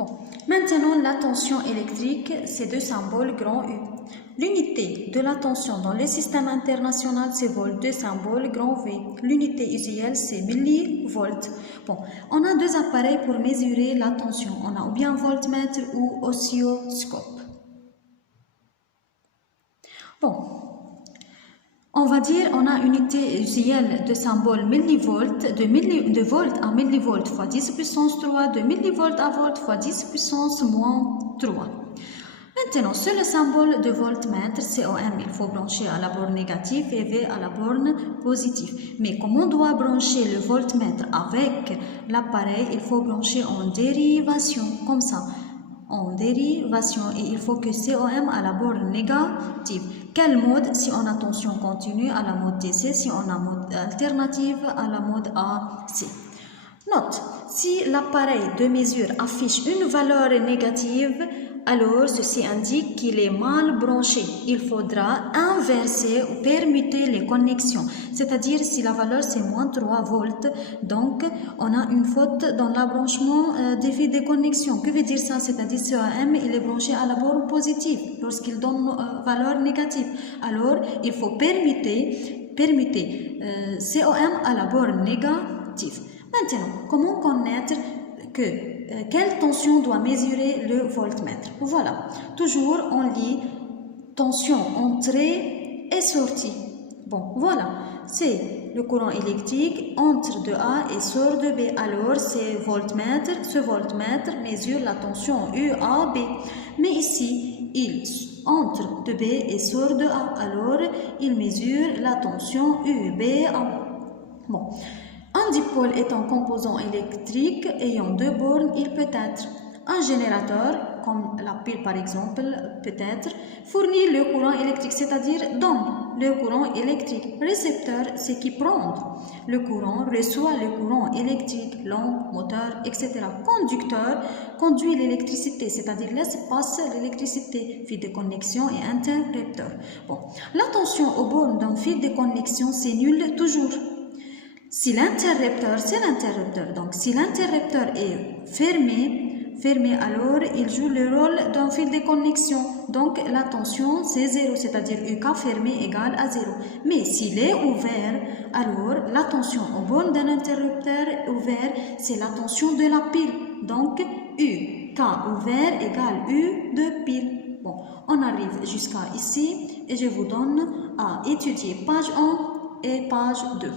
Bon, maintenant la tension électrique, c'est deux symboles grand U. L'unité de la tension dans le système international, c'est volt, deux symboles grand V. L'unité usuelle, c'est millivolts. Bon, on a deux appareils pour mesurer la tension. On a ou bien voltmètre ou oscilloscope. Bon, on va dire on a une unité usuelle de symbole millivolts, de volt à millivolts fois 10 puissance 3, de millivolts à volt fois 10 puissance moins 3. Maintenant, sur le symbole de voltmètre, COM, il faut brancher à la borne négative et V à la borne positive. Mais comme on doit brancher le voltmètre avec l'appareil, il faut brancher en dérivation, comme ça. En dérivation, et il faut que COM à la borne négative. Quel mode? Si on a tension continue à la mode DC, si on a mode alternative à la mode AC. Note, si l'appareil de mesure affiche une valeur négative, alors ceci indique qu'il est mal branché. Il faudra inverser ou permuter les connexions. C'est-à-dire si la valeur c'est moins 3 volts, donc on a une faute dans l'abranchement des fils de connexion. Que veut dire ça? C'est-à-dire COM il est branché à la borne positive lorsqu'il donne valeur négative. Alors il faut permuter COM à la borne négative. Maintenant, comment connaître quelle tension doit mesurer le voltmètre? Voilà, toujours on lit tension entrée et sortie. Bon, voilà, c'est le courant électrique entre de A et sort de B. Alors, ce voltmètre mesure la tension UAB. Mais ici, il entre de B et sort de A. Alors, il mesure la tension UBA. Bon. Un dipôle est un composant électrique ayant deux bornes, il peut être un générateur, comme la pile par exemple, peut-être, fournir le courant électrique, c'est-à-dire donne le courant électrique. Récepteur, c'est qui prend le courant, reçoit le courant électrique, lampe, moteur, etc. Conducteur, conduit l'électricité, c'est-à-dire laisse passer l'électricité, fil de connexion et interrupteur. Bon, la tension aux bornes d'un fil de connexion, c'est nul toujours. Si l'interrupteur, c'est l'interrupteur. Donc, si l'interrupteur est fermé, alors il joue le rôle d'un fil de connexion. Donc, la tension, c'est 0, c'est-à-dire UK fermé égale à 0. Mais s'il est ouvert, alors la tension au borne d'un interrupteur ouvert, c'est la tension de la pile. Donc, UK ouvert égale U de pile. Bon, on arrive jusqu'à ici et je vous donne à étudier page 1 et page 2.